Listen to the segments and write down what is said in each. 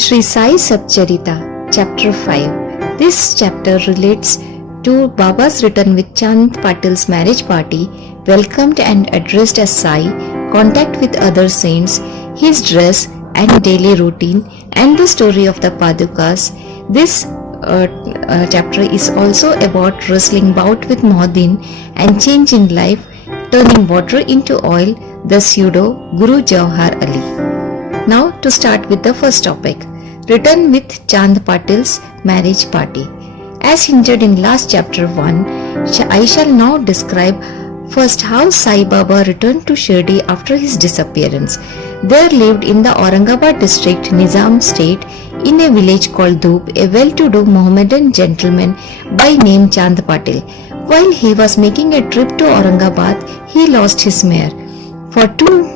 Sri Sai Satcharita, Chapter 5. This chapter relates to Baba's return with Chand Patil's marriage party, welcomed and addressed as Sai, contact with other saints, his dress and daily routine, and the story of the Padukas. This chapter is also about wrestling bout with Mohdin and change in life, turning water into oil, the pseudo Guru Jawhar Ali. Now to start with the first topic, return with Chand Patil's marriage party. As hinted in last chapter 1, I shall now describe first how Sai Baba returned to Shirdi after his disappearance. There lived in the Aurangabad district, Nizam state, in a village called Dhoop, a well-to-do Mohammedan gentleman by name Chand Patil. While he was making a trip to Aurangabad, he lost his mare. For 2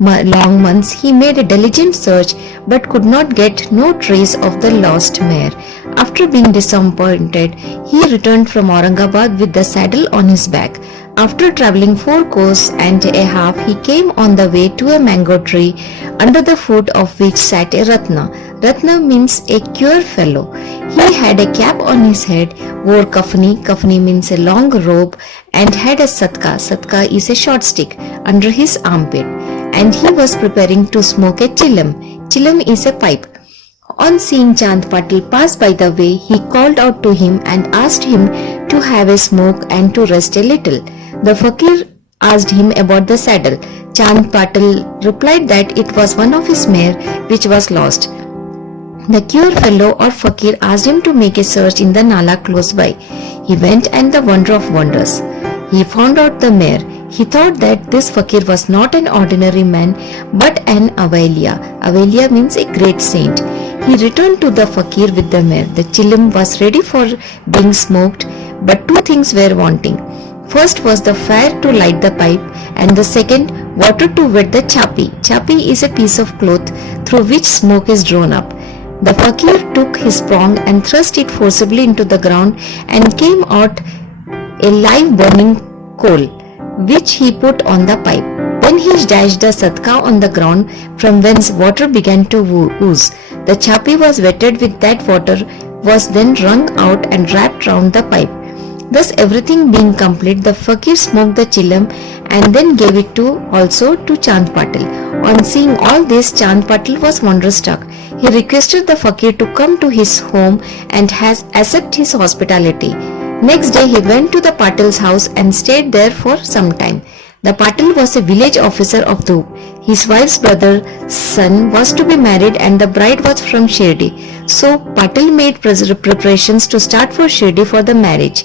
long months he made a diligent search but could not get no trace of the lost mare. After being disappointed, he returned from Aurangabad with the saddle on his back. After travelling 4 kos and a half, he came on the way to a mango tree, under the foot of which sat a Ratna. Ratna means a queer fellow. He had a cap on his head, wore kafni, kafni means a long robe, and had a satka, satka is a short stick, under his armpit, and he was preparing to smoke a chilam. Chilam is a pipe. On seeing Chand Patil pass by the way, he called out to him and asked him to have a smoke and to rest a little. The fakir asked him about the saddle. Chand Patil replied that it was one of his mare which was lost. The queer fellow or fakir asked him to make a search in the nala close by. He went, and the wonder of wonders, he found out the mare. He thought that this fakir was not an ordinary man but an Availiya. Availiya means a great saint. He returned to the fakir with the mare. The chilim was ready for being smoked, but 2 things were wanting. First was the fire to light the pipe, and the second, water to wet the chapi. Chapi is a piece of cloth through which smoke is drawn up. The fakir took his prong and thrust it forcibly into the ground, and came out a live burning coal, which he put on the pipe. Then he dashed the satka on the ground, from whence water began to ooze. The chapi was wetted with that water, was then wrung out and wrapped round the pipe. Thus everything being complete, the fakir smoked the chilam and then gave it also to Chand Patil. On seeing all this, Chand Patil was wonderstruck. He requested the fakir to come to his home and accept his hospitality. Next day he went to the Patil's house and stayed there for some time. The Patil was a village officer of Dhoop. His wife's brother's son was to be married and the bride was from Shirdi. So Patil made preparations to start for Shirdi for the marriage.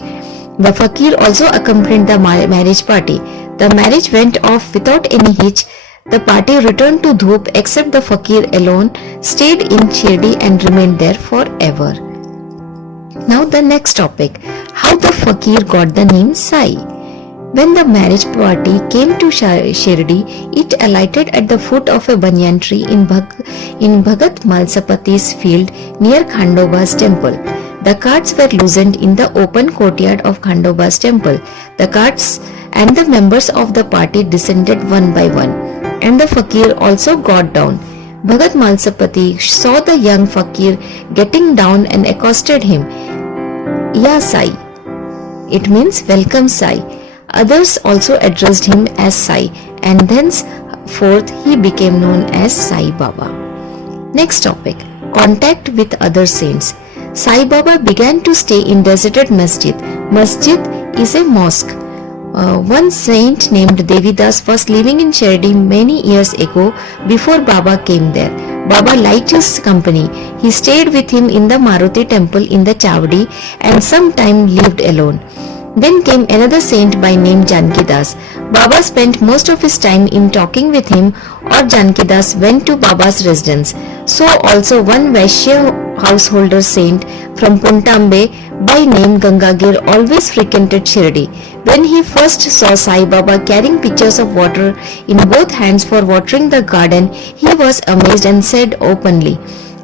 The fakir also accompanied the marriage party. The marriage went off without any hitch. The party returned to Dhoop except the fakir alone stayed in Shirdi and remained there forever. Now the next topic, how the fakir got the name Sai. When the marriage party came to Shirdi, it alighted at the foot of a banyan tree in Bhagat Malsapati's field near Khandoba's temple. The carts were loosened in the open courtyard of Khandoba's temple. The carts and the members of the party descended one by one, and the fakir also got down. Bhagat Malsapati saw the young fakir getting down and accosted him. Ya Sai. It means welcome Sai. Others also addressed him as Sai, and thenceforth he became known as Sai Baba. Next topic, contact with other saints. Sai Baba began to stay in deserted masjid. Masjid is a mosque. One saint named Devidas was living in Shirdi many years ago before Baba came there. Baba liked his company. He stayed with him in the Maruti temple in the Chavdi and sometime lived alone. Then came another saint by name Jankidas. Baba spent most of his time in talking with him, or Jankidas went to Baba's residence. So also one Vaishya householder saint from Puntambe by name Gangagir always frequented Shirdi. When he first saw Sai Baba carrying pitchers of water in both hands for watering the garden, he was amazed and said openly,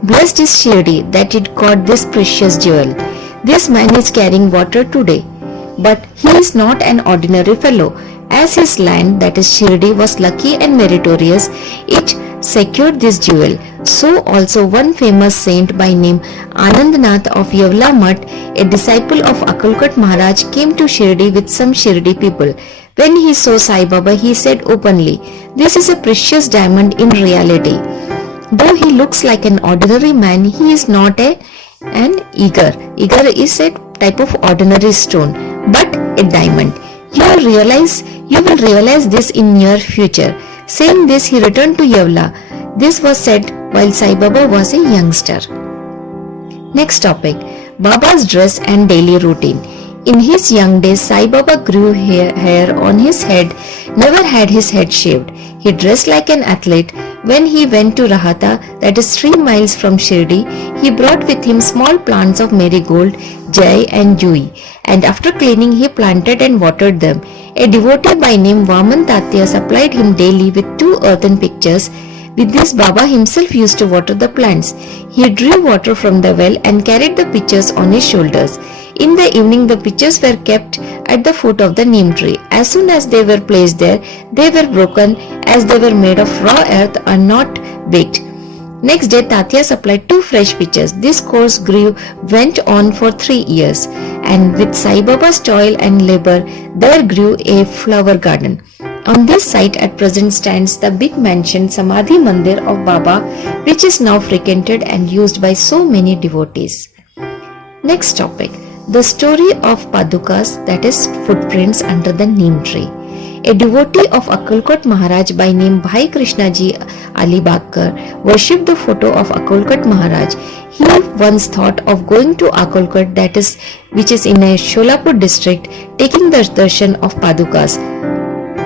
"Blessed is Shirdi that it got this precious jewel. This man is carrying water today. But he is not an ordinary fellow. As his land, that is Shirdi, was lucky and meritorious, it secured this jewel. So also one famous saint by name Anandnath of Yavla Mutt, a disciple of Akalkat Maharaj, came to Shirdi with some Shirdi people. When he saw Sai Baba, he said openly, "This is a precious diamond in reality. Though he looks like an ordinary man, he is not an eager. Eager is a type of ordinary stone, but a diamond. You will realize this in near future." Saying this, he returned to Yavla. This was said while Sai Baba was a youngster. Next topic, Baba's dress and daily routine. In his young days, Sai Baba grew hair on his head, never had his head shaved. He dressed like an athlete. When he went to Rahata, that is 3 miles from Shirdi, he brought with him small plants of marigold, jai and jui, and after cleaning he planted and watered them. A devotee by name Vaman Tatya supplied him daily with 2 earthen pitchers. With this, Baba himself used to water the plants. He drew water from the well and carried the pitchers on his shoulders. In the evening, the pitchers were kept at the foot of the neem tree. As soon as they were placed there, they were broken, as they were made of raw earth and not baked. Next day, Tatya supplied 2 fresh pitchers. This course went on for 3 years, and with Sai Baba's toil and labor, there grew a flower garden. On this site at present stands the big mansion Samadhi Mandir of Baba, which is now frequented and used by so many devotees. Next topic, the story of Padukas, that is footprints under the neem tree. A devotee of Akalkot Maharaj by name Bhai Krishna Ji Ali Bakkar worshipped the photo of Akalkot Maharaj. He once thought of going to Akalkot, which is in a Sholapur district, taking the darshan of Padukas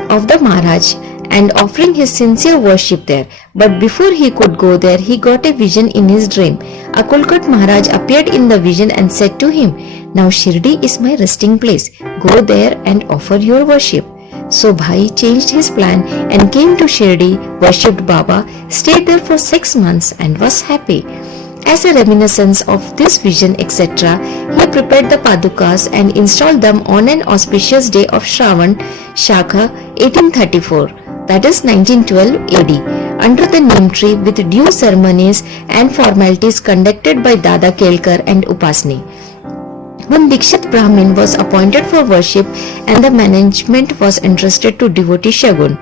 of the Maharaj and offering his sincere worship there. But before he could go there, he got a vision in his dream. Akalkot Maharaj appeared in the vision and said to him, "Now Shirdi is my resting place. Go there and offer your worship." So Bhai changed his plan and came to Shirdi, worshipped Baba, stayed there for 6 months and was happy. As a reminiscence of this vision, etc., he prepared the Padukas and installed them on an auspicious day of Shravan Shakha 1834, that is 1912 AD, under the neem tree with due ceremonies and formalities conducted by Dada Kelkar and Upasni. One Dikshit Brahmin was appointed for worship and the management was entrusted to devotee Shagun.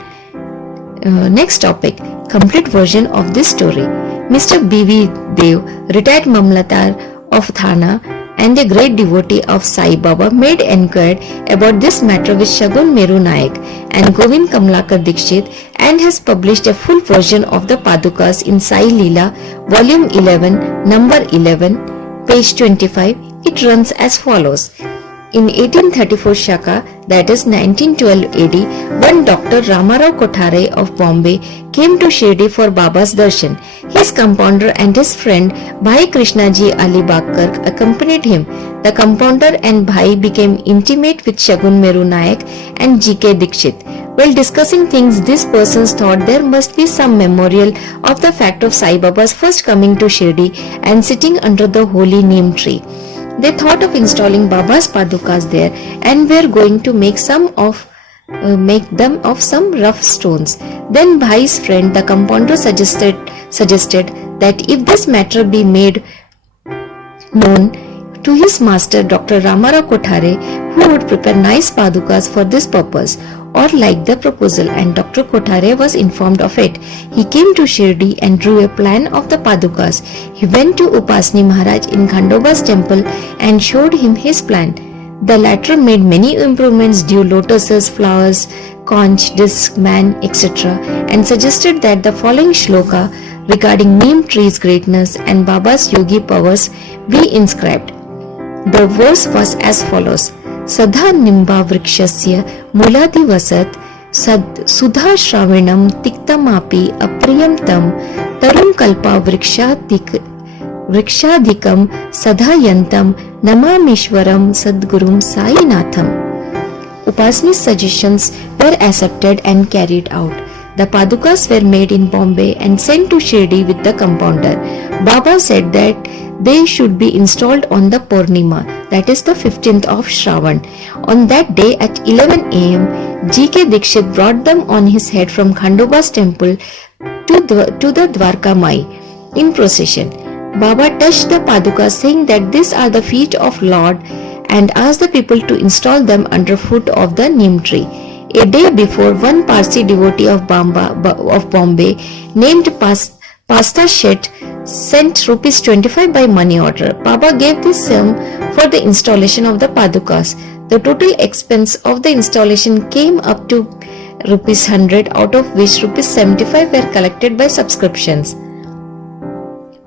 Next topic, complete version of this story. Mr. B.V. Dev, retired Mamlatar of Thana and a great devotee of Sai Baba, made enquiry about this matter with Shagun Meru Naik and Govind Kamlakar Dikshit and has published a full version of the Padukas in Sai Leela, volume 11, number 11, page 25. It runs as follows. In 1834 Shaka, that is 1912 AD, one Dr. Ramarao Kothare of Bombay came to Shirdi for Baba's darshan. His compounder and his friend Bhai Krishna Ji Ali Bakkar accompanied him. The compounder and Bhai became intimate with Shagun Meru Naik and G.K. Dikshit. While discussing things, these persons thought there must be some memorial of the fact of Sai Baba's first coming to Shirdi and sitting under the holy neem tree. They thought of installing Baba's Padukas there and were going to make them of some rough stones. Then Bhai's friend, the compounder, suggested that if this matter be made known to his master Dr. Ramarao Kothare, who would prepare nice Padukas for this purpose, or liked the proposal, and Dr. Kothare was informed of it. He came to Shirdi and drew a plan of the Padukas. He went to Upasni Maharaj in Khandoba's temple and showed him his plan. The latter made many improvements, due lotuses, flowers, conch, disc, man, etc., and suggested that the following shloka regarding neem tree's greatness and Baba's yogi powers be inscribed. The verse was as follows. Sadha nimba vrikshasya muladi vasat sudha shravinam tiktamapi apriyam tam tarum kalpa vrikshadikam sadhayantam namamishwaram sadgurum sainatham. Upasni's suggestions were accepted and carried out. The Padukas were made in Bombay and sent to Shirdi with the compounder. Baba said that they should be installed on the Purnima, that is the 15th of Shravan. On that day at 11 am, G.K. Dikshit brought them on his head from Khandoba's temple to the Dwarka Mai. in procession. Baba touched the Padukas, saying that these are the feet of Lord, and asked the people to install them underfoot of the neem tree. A day before, one Parsi devotee of Bombay named Pasta Shet sent rupees 25 by money order. Baba gave this sum for the installation of the Padukas. The total expense of the installation came up to rupees 100, out of which rupees 75 were collected by subscriptions.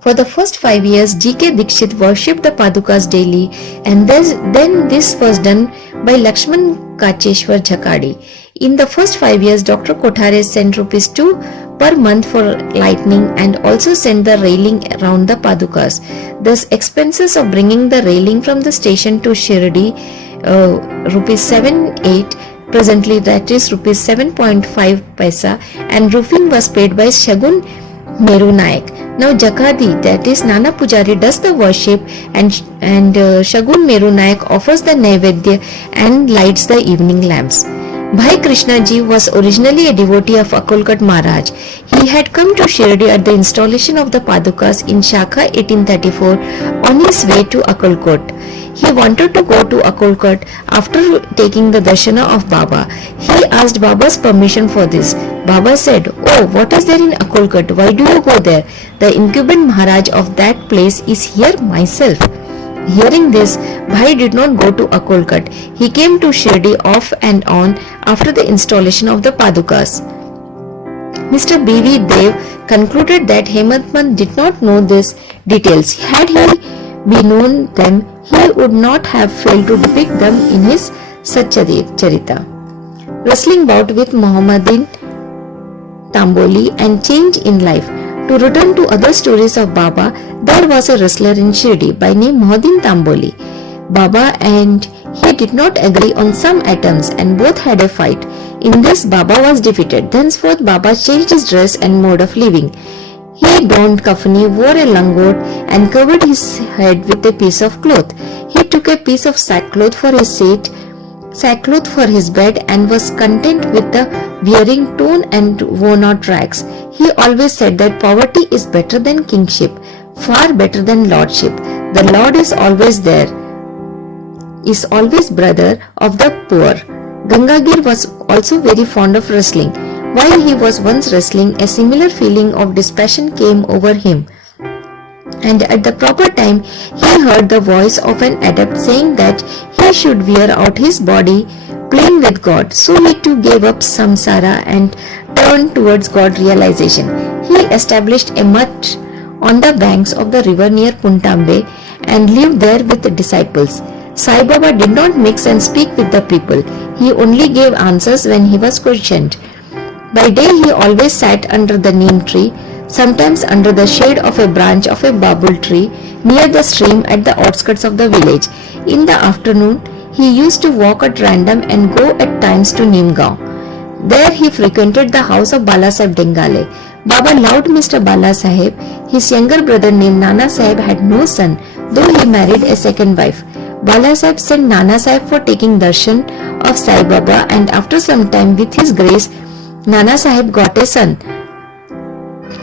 For the first 5 years, G.K. Dikshit worshipped the Padukas daily, and then this was done by Lakshman Kacheshwar Jhakadi. In the first 5 years, Dr. Kothare sent rupees 2 per month for lighting and also sent the railing around the Padukas. Thus, expenses of bringing the railing from the station to Shirdi, rupees 7-8, presently that is rupees 7.5 paisa, and roofing was paid by Shagun Meru Naik. Now Jakadi, that is Nana Pujari, does the worship, and Shagun Meru Naik offers the Naivedya and lights the evening lamps. Bhai Krishna Ji was originally a devotee of Akolkot Maharaj. He had come to Shirdi at the installation of the Padukas in Shakha 1834 on his way to Akolkot. He wanted to go to Akolkot after taking the darshana of Baba. He asked Baba's permission for this. Baba said, "Oh, what is there in Akolkot? Why do you go there? The incumbent Maharaj of that place is here myself." Hearing this, Bhai did not go to Akolkot. He came to Shirdi off and on after the installation of the Padukas. Mr. B.V. Dev concluded that Hemadpant did not know these details. Had he been known them, he would not have failed to depict them in his Satcharita. Wrestling bout with Muhammadin Tamboli and change in life. To return to other stories of Baba, there was a wrestler in Shirdi by name Muhammadin Tamboli. Baba and he did not agree on some items and both had a fight. In this, Baba was defeated. Thenceforth, Baba changed his dress and mode of living. He donned kafani, wore a langot and covered his head with a piece of cloth. He took a piece of sackcloth for his seat, sackcloth for his bed, and was content with the wearing torn and worn out rags. He always said that poverty is better than kingship, far better than lordship. The Lord is always there, is always brother of the poor. Gangagir was also very fond of wrestling. While he was once wrestling, a similar feeling of dispassion came over him, and at the proper time he heard the voice of an adept saying that he should wear out his body playing with God. So he too gave up samsara and turned towards God realization. He established a mutt on the banks of the river near Puntambe and lived there with the disciples. Sai Baba did not mix and speak with the people. He only gave answers when he was questioned. By day he always sat under the neem tree, sometimes under the shade of a branch of a babul tree near the stream at the outskirts of the village. In the afternoon, he used to walk at random and go at times to Neemgaon. There he frequented the house of Bala Sahib Dengale. Baba loved Mr. Bala Sahib. His younger brother named Nana Sahib had no son, though he married a second wife. Bala Sahib sent Nana Sahib for taking darshan of Sai Baba, and after some time, with his grace, Nana Sahib got a son.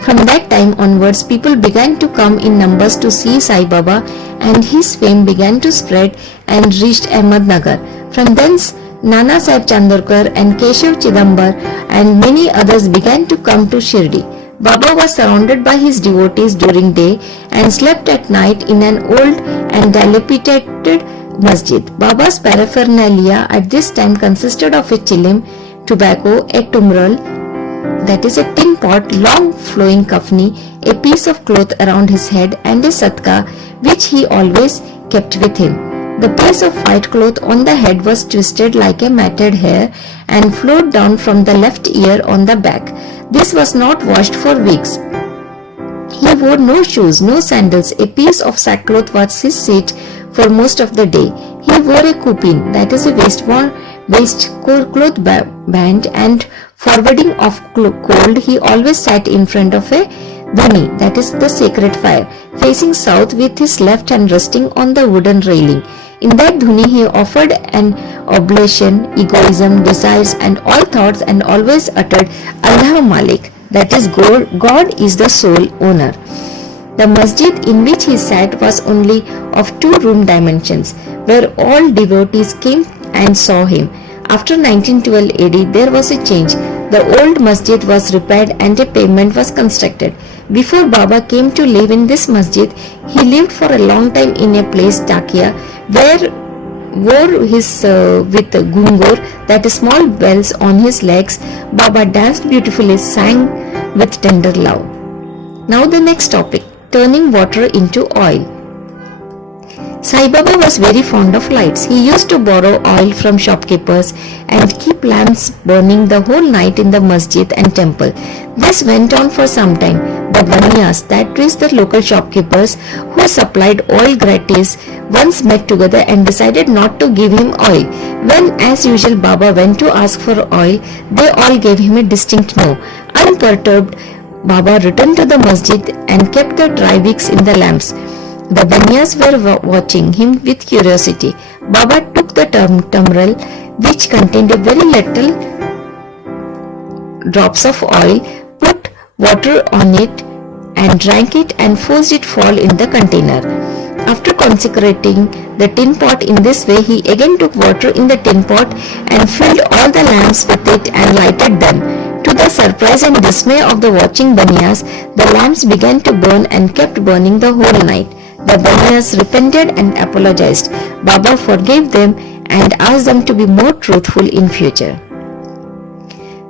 From that time onwards, people began to come in numbers to see Sai Baba, and his fame began to spread and reached Ahmednagar. From thence, Nana Sahib Chandorkar and Keshav Chidambar and many others began to come to Shirdi. Baba was surrounded by his devotees during day and slept at night in an old and dilapidated masjid. Baba's paraphernalia at this time consisted of a chilim, tobacco, a tumral, that is a tin pot, long flowing kafni, a piece of cloth around his head, and a satka which he always kept with him. The piece of white cloth on the head was twisted like a matted hair and flowed down from the left ear on the back. This was not washed for weeks. He wore no shoes, no sandals. A piece of sackcloth was his seat for most of the day. He wore a kupin, that is a waistcloth band, and forwarding of cold, he always sat in front of a dhuni, that is the sacred fire, facing south with his left hand resting on the wooden railing. In that dhuni he offered an oblation, egoism, desires and all thoughts, and always uttered Allah Malik, that is God is the sole owner. The masjid in which he sat was only of 2-room dimensions, where all devotees came and saw him. After 1912 AD, there was a change. The old masjid was repaired and a pavement was constructed. Before Baba came to live in this masjid, he lived for a long time in a place, Takia, where wore his with gungur, that is small bells on his legs. Baba danced beautifully, sang with tender love. Now the next topic, turning water into oil. Sai Baba was very fond of lights. He used to borrow oil from shopkeepers and keep lamps burning the whole night in the masjid and temple. This went on for some time. The Baniyas, that is the local shopkeepers who supplied oil gratis, once met together and decided not to give him oil. When, as usual, Baba went to ask for oil, they all gave him a distinct no. Unperturbed, Baba returned to the masjid and kept the dry wicks in the lamps. The Baniyas were watching him with curiosity. Baba took the tumbler, which contained a very little drops of oil, put water on it and drank it and forced it fall in the container. After consecrating the tin pot in this way, he again took water in the tin pot and filled all the lamps with it and lighted them. To the surprise and dismay of the watching Baniyas, the lamps began to burn and kept burning the whole night. The Baniyas repented and apologized. Baba forgave them and asked them to be more truthful in future.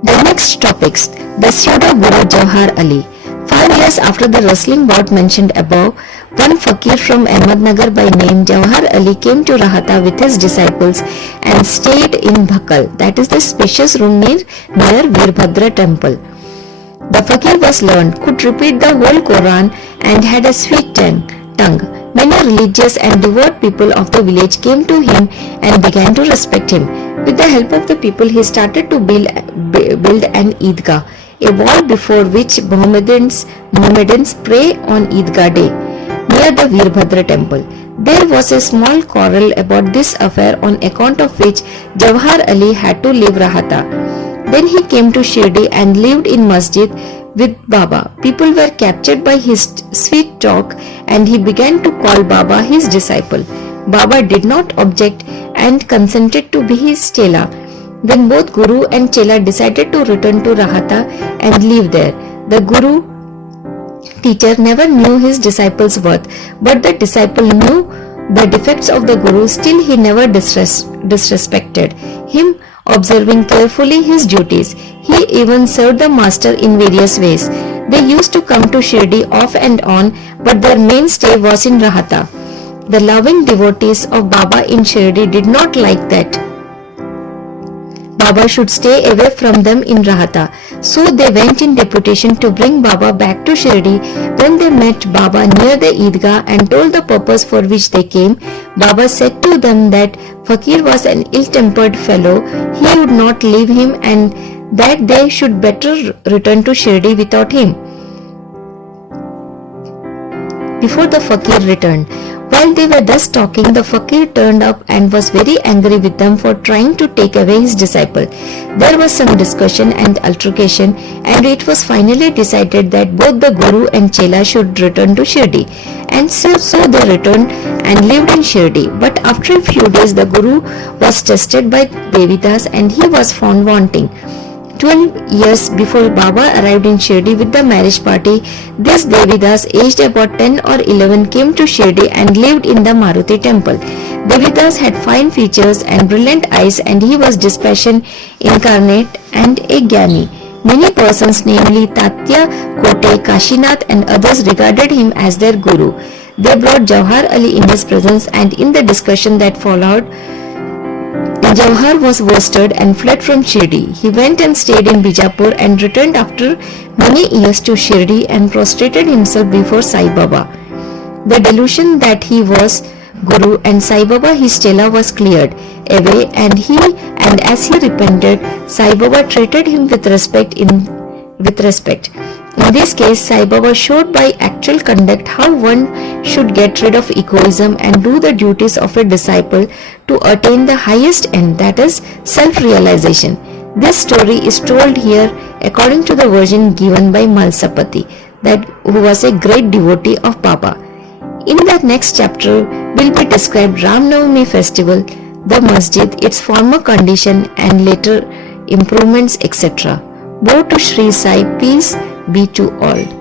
The next topics, the pseudo Guru Jawhar Ali. 5 years after the rustling bout mentioned above, one fakir from Ahmednagar by name Jawhar Ali came to Rahata with his disciples and stayed in Bhakal, that is the spacious room near Veerbhadra temple. The fakir was learned, could repeat the whole Quran and had a sweet tongue. Many religious and devout people of the village came to him and began to respect him. With the help of the people, he started to build an Eidgah, a wall before which Mohammedans pray on Eidgah day, near the Veerbhadra temple. There was a small quarrel about this affair, on account of which Jawhar Ali had to leave Rahata. Then he came to Shirdi and lived in masjid with Baba. People were captured by his sweet talk and he began to call Baba his disciple. Baba did not object and consented to be his chela. Then both Guru and Chela decided to return to Rahata and live there. The Guru teacher never knew his disciple's worth, but the disciple knew the defects of the Guru. Still he never disrespected him, observing carefully his duties. He even served the master in various ways. They used to come to Shirdi off and on, but their mainstay was in Rahata. The loving devotees of Baba in Shirdi did not like that Baba should stay away from them in Rahata. So they went in deputation to bring Baba back to Shirdi. When they met Baba near the Eidgah and told the purpose for which they came, Baba said to them that Fakir was an ill-tempered fellow, he would not leave him, and that they should better return to Shirdi without him. Before the Fakir returned, while they were thus talking, the Fakir turned up and was very angry with them for trying to take away his disciple. There was some discussion and altercation, and it was finally decided that both the Guru and Chela should return to Shirdi. And so they returned and lived in Shirdi. But after a few days, the Guru was tested by Devidas and he was found wanting. 12 years before Baba arrived in Shirdi with the marriage party, this Devidas, aged about 10 or 11, came to Shirdi and lived in the Maruti temple. Devidas had fine features and brilliant eyes, and he was dispassion incarnate and a Gyani. Many persons, namely Tatya, Kote, Kashinath and others, regarded him as their guru. They brought Jawhar Ali in his presence, and in the discussion that followed, Jawhar was worsted and fled from Shirdi. He went and stayed in Bijapur and returned after many years to Shirdi and prostrated himself before Sai Baba. The delusion that he was Guru and Sai Baba his Chela was cleared away, and as he repented, Sai Baba treated him with respect. In this case, Sai Baba showed by actual conduct how one should get rid of egoism and do the duties of a disciple to attain the highest end, that is, self-realization. This story is told here according to the version given by Malsapati. who was a great devotee of Baba. In the next chapter will be described Ram Navami festival, the masjid, its former condition and later improvements, etc. Woe to Sri Sai, peace be to all.